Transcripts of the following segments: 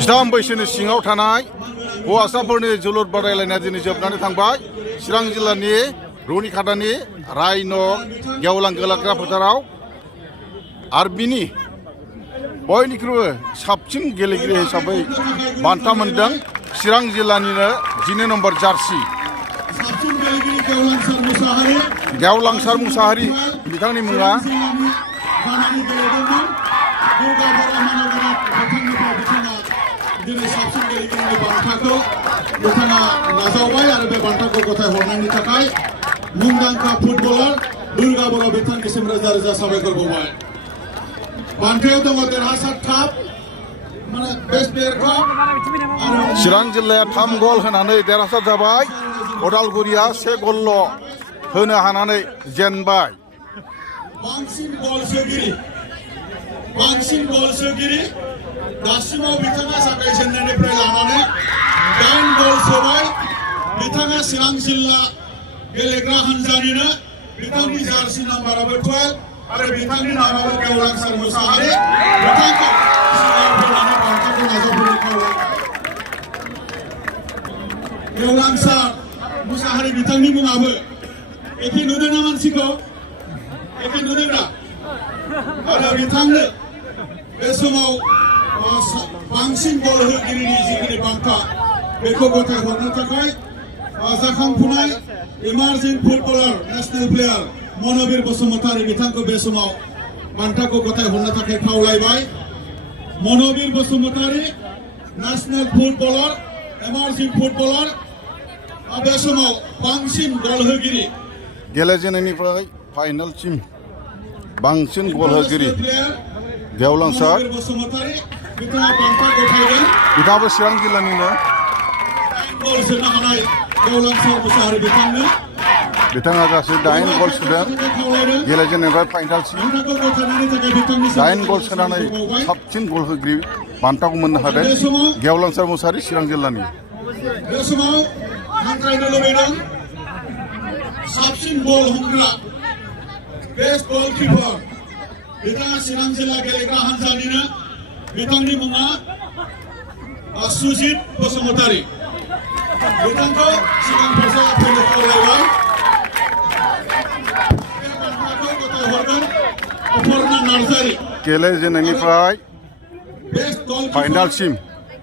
जिथाम बैसोनि सिङाव थानाय हौवासाफोरनि जोलुर बादायलायनाया दिनै जोबनानै थांबाय चिरां जिल्लानि रुनिखातानि रायनक गेवलां गेलेग्रा फोथाराव आरो बिनि बयनिख्रुइबो साबसिन गेलेगिरि हिसाबै बान्था मोनदों चिरां जिल्लानिनो 12 नम्बर जार्सि गेवलांसार मुसाहारि बिथांनि मुङा दिनै साबसिन गेलेगिरिनि बान्थाखौ बिथाङा नाजावबाय आरो बे बान्थाखौ गथायहरनायनि थाखाय मुंदांखा फुटबलार दुर्गा बर' बिथांनिसिम रोजा रोजा साबायखर बावबाय। बान्थायाव दङ देरहासार काप माने बेस्ट प्लेयार काप आरो चिरां जिल्लाया 3 गल होनानै देरहासार जाबाय उदालगुरिया 1 गलल' होनो हानानै जेनबाय। बांसिन गल सोगिरि दासिमाव बिथाङा जागायजेननायनिफ्राय लानानै 8 गल सोबाय। बिथाङा चिरां जिल्ला गेलेग्रा हान्जानिनो बिथांनि जार्सि नाम्बाराबो 12 आरो बिथांनि नामाबो गेवलांसार मुसाहारि बिथांखौ सिगाङाव फैनानै बान्थाखौ नाजावफैनो खावलायबाय। गेवलांसार मुसाहारि बिथांनि मुङाबो एखे नुदों ना मानसिखौ एखे नुदोंना आरो बिथांनो बे समाव बांसिन गल होगिरिनि जिखिनि बान्था बेखौ गथायहरनो थाखाय जाखांफुनाय emerging footballer national player Manbir Basumatary बिथांखौ बे समाव बान्थाखौ गथायहरनो थाखाय खावलायबाय। Manbir Basumatary national footballer emerging footballer बे समाव बांसिन गल होगिरि गेलेजेननायनिफ्राय फाइनालसिम बांसिन गल होगिरि गेवलांसार बसुमतारी बिथाङा बान्था गथायदों। बिथाङाबो चिरां जिल्लानिनो गल सोनो हानाय गेवलांसार मुसाहारि बिथांनो बिथाङा गासै 8 गल सोदों गेलेजेननायनिफ्राय फाइनालसिम 8 गल सोनानै साबसिन गल होगिरि बान्थाखौ मोननो हादों गेवलांसार मुसाहारि चिरां जिल्लानि। बे समाव हांख्रायनो लुबैदों साबसिन गल हमग्रा बेस्ट गलकिपार बिथाङा चिरां जिल्ला गेलेग्रा हान्जानिनो बिथांनि मुङा सुजित बसुमतारी बिथांखौ सिगां फारसे फैनो खावलायबाय। बे बान्थाखौ गथायहरगोन अपर्ना नार्जारी गेलेजेननायनिफ्राय बेस्ट गलकिपार फाइनालसिम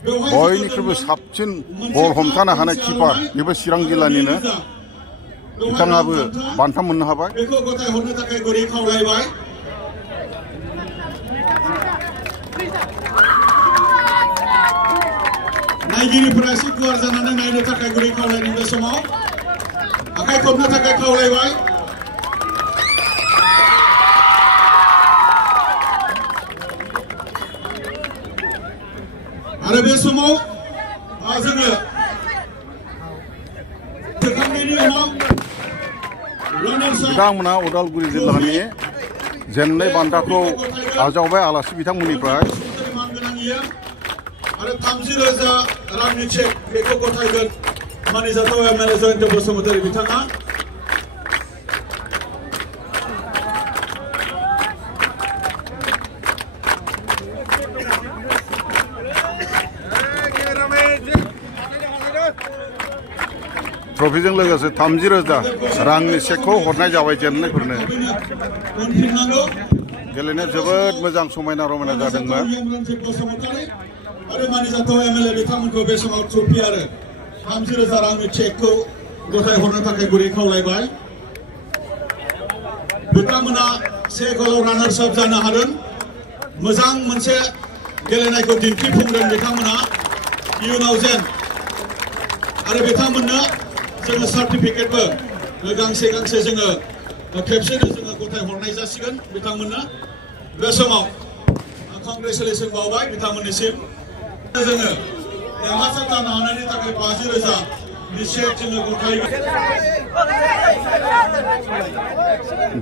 बयनिख्रुइबो साबसिन बल हमथानो हानाय किपार बेबो चिरां जिल्लानिनो बिथाङाबो बान्था मोननो हाबाय। बेखौ गथायहरनो थाखाय गुरै खावलायबाय। नायगिरिफोरा एसे गुवार जानानै नायनो थाखाय गुरै खावलायदों। बे समाव आखाइ खबनो थाखाय खावलायबाय। आरो बे समाव जोङो जोखांनायनि उनाव बिथांमोना उदालगुरि जिल्लानि जेननाय बान्थाखौ आजावबाय आलासि बिथांमोननिफ्राय आरो 30,000 रांनि चेक बेखौ गथायगोन मानिजाथाव एमएलए जयन्त बसुमतारी बिथाङा। ट्रफिजों लोगोसे 30,000 रांनि चेकखौ हरनाय जाबाय जेननायफोरनो। गेलेनाया जोबोद मोजां समायना रमायना जादोंमोन। आरो मानिजाथाव एमएलए बिथांमोनखौ बे समाव ट्रफि आरो 30,000 रांनि चेकखौ गथायहरनो थाखाय गुरै खावलायबाय। बिथांमोना 1 गलाव रानार्स आप जानो हादों। मोजां मोनसे गेलेनायखौ दिन्थिफुंदों बिथांमोना इयुनाव जेन आरो बिथांमोननो जोङो सार्टिफिकेटबो गांसे गांसे जोङो खेबसेनो जोङो गथायहरनाय जासिगोन बिथांमोननो। बे समाव कंग्रेचुलेसन बावबाय बिथांमोननिसिम। जोङो देरहासार जानो हानायनि थाखाय 50,000 नि चेक जोङो गथायगोन।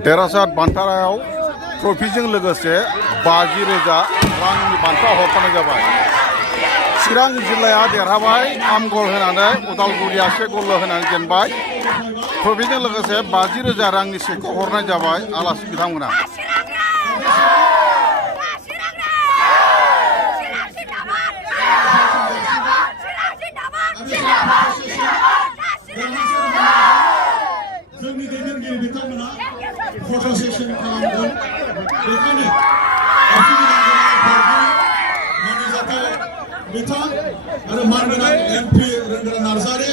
देरहासार बान्थायाव ट्रफिजों लोगोसे 50,000 रांनि बान्था हरफानाय जाबाय। चिरां जिल्लाया देरहाबाय 3 गल होनानै उदालगुरिया 1 गल होनानै जेनबाय। ट्रफिजों लोगोसे 50,000 रांनि चेकखौ हरनाय जाबाय आलासि बिथांमोना। मानगोनां MP रोंगोरा नार्जारि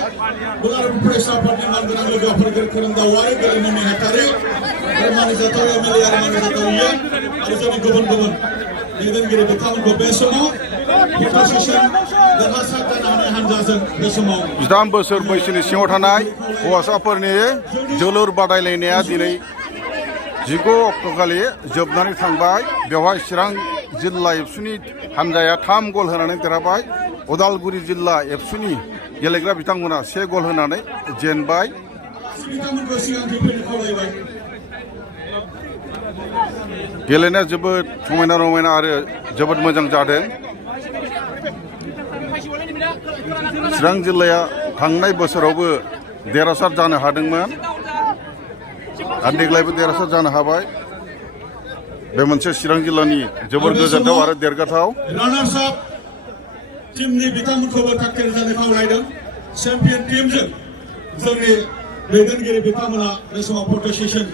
दुलाराय फरायसा आफादनि मानगोनां लोगो आफादगिरि खोरोमदावारि गेलेमु नेहाथारि आरो मानिजाथाव MLA आरो मानिजाथाव आरो जोंनि गुबुन गुबुन दैदेनगिरि बिथांमोनखौ बे समाव फट' सेसन देरहासार जानो हानाय हान्जाजों बे समाव 18 बोसोर बैसोनि सिङाव थानाय हौवासाफोरनि जोलुर बादायलायनाया दिनै 19 अक्ट'खालि जोबनानै थांबाय। बेवहाय चिरां जिल्ला एबसुनि हान्जाया 3 गल होनानै देरहाबाय। उदालगुरि जिल्ला एबसुनि गेलेग्रा बिथांमोना 1 गल होनानै जेनबाय। बिथांमोनखौ सिगांथिं फैनो खावलायबाय। गेलेनाया जोबोद समायना रमायना आरो जोबोद मोजां जादों। चिरां जिल्लाया थांनाय बोसोरावबो देरहासार जानो हादोंमोन आरो देग्लायबो देरहासार जानो हाबाय। बे मोनसे चिरां जिल्लानि जोबोर गोजोनथाव आरो देरगाथाव। रानार्स आप टीमनि बिथांमोनखौबो थाखथियारि जानो खावलायदों। चेम्पियन टीमजों जोंनि दैदेनगिरि बिथांमोना बे समाव फट' सेसन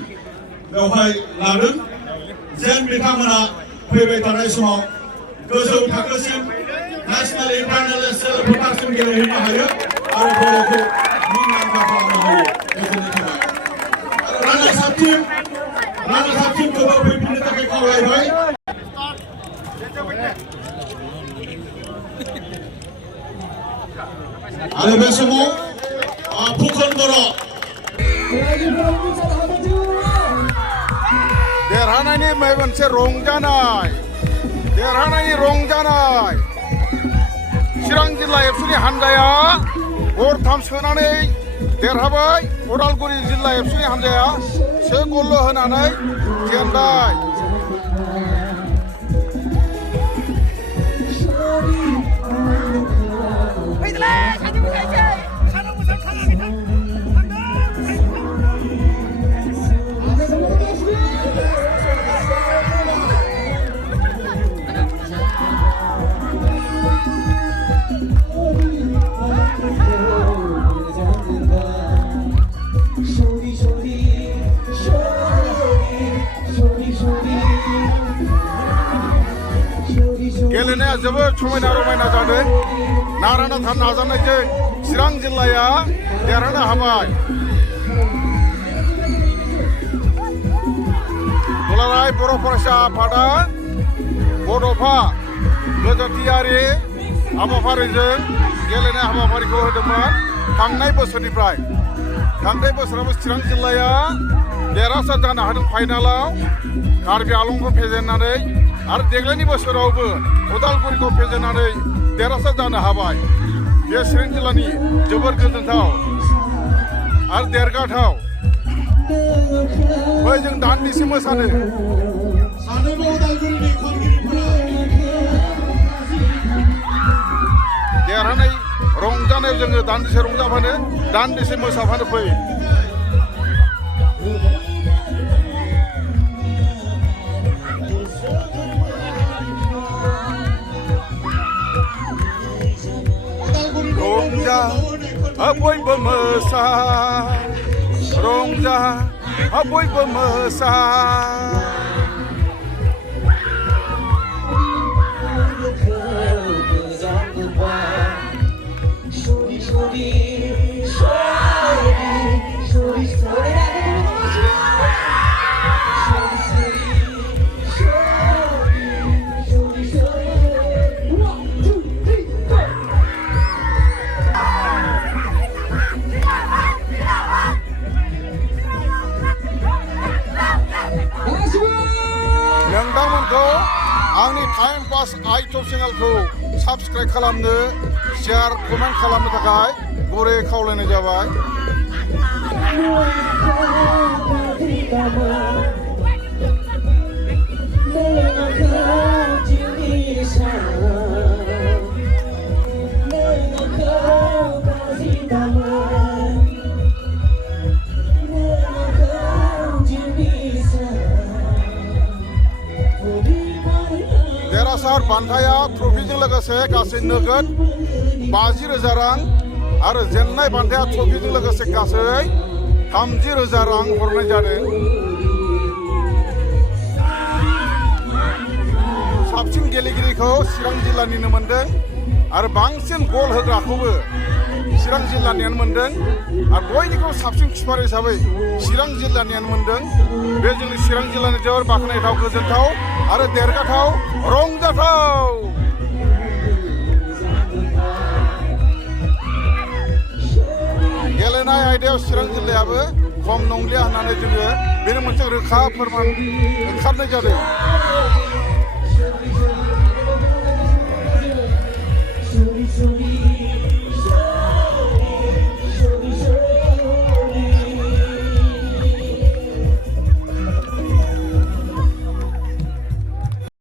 बेवहाय लादों। जेन बिथांमोना फैबाय थानाय समाव गोजौ थाखोसिम नेशनेल इन्टारनेशनेल फोथारसिम गेलेहैनो हायो आरो बर'खौ मुंदांखा खालामनो हायो। बेफोरनि थाखाय रानार्स आप टीमखौबो फैफिननो थाखाय खावलायबाय। आरो बे समाव फुकन बर' देरहानायनि मोनसे रंजानाय चिरां जिल्ला एबसुनि हान्जाया गरथाम सोनानै देरहाबाय। उदालगुरि जिल्ला एबसुनि हान्जाया 1 गल होनानै जेनबाय। गेलेनाया जोबोद समायना रमायना जादों। नारा नाथा नाजानायजों चिरां जिल्लाया देरहानो हाबाय। दुलाराय बर' फरायसा आफादा बड'फा गोजोनथियारि हाबाफारिजों गेलेनाय हाबाफारिखौ होदोंमोन थांनाय बोसोरनिफ्राय। थांनाय बोसोरावबो चिरां जिल्लाया देरहासार जानो हादों फाइनालाव कार्बि आलंखौ फेजेननानै आरो देग्लायनि बोसोरावबो उदालगुरिखौ फेजेननानै देरहासार जानो हाबाय। बे चिरां जिल्लानि जोबोर गोजोनथाव आरो देरगाथाव। बै जों दान्दिसे मोसानो देरहानाय रंजानायाव जोङो दान्दिसे रंजाफानो दान्दिसे मोसाफानो फै। रंजा बयबो मोसा रंजा बयबो मोसा नोंथांमोनखौ आंनि टाइम पास आइटम चेनेलखौ साबस्क्राइब खालामनो शेयार कमेन्ट खालामनो थाखाय गुरै खावलायनाय जाबाय। देरहासार बान्थाया ट्रफिजों लोगोसे गासै नोगोद 50,000 रां आरो जेननाय बान्थाया ट्रफिजों लोगोसे गासै 30,000 रां हरनाय जादों। साबसिन गेलेगिरिखौ चिरां जिल्लानिनो मोनदों आरो बांसिन गल होग्राखौबो चिरां जिल्लानियानो मोनदों आरो बयनिख्रुइबो साबसिन किपार हिसाबै चिरां जिल्लानियानो मोनदों बे जोंनि चिरां जिल्लानि जोबोर बाख्नायथाव गोजोनथाव आरो देरगाथाव रंजाथाव गेलेनाय आयदायाव चिरां जिल्लायाबो खम नंलिया होननानै जोङो बेनि मोनसे रोखा फोरमान ओंखारनाय जादों।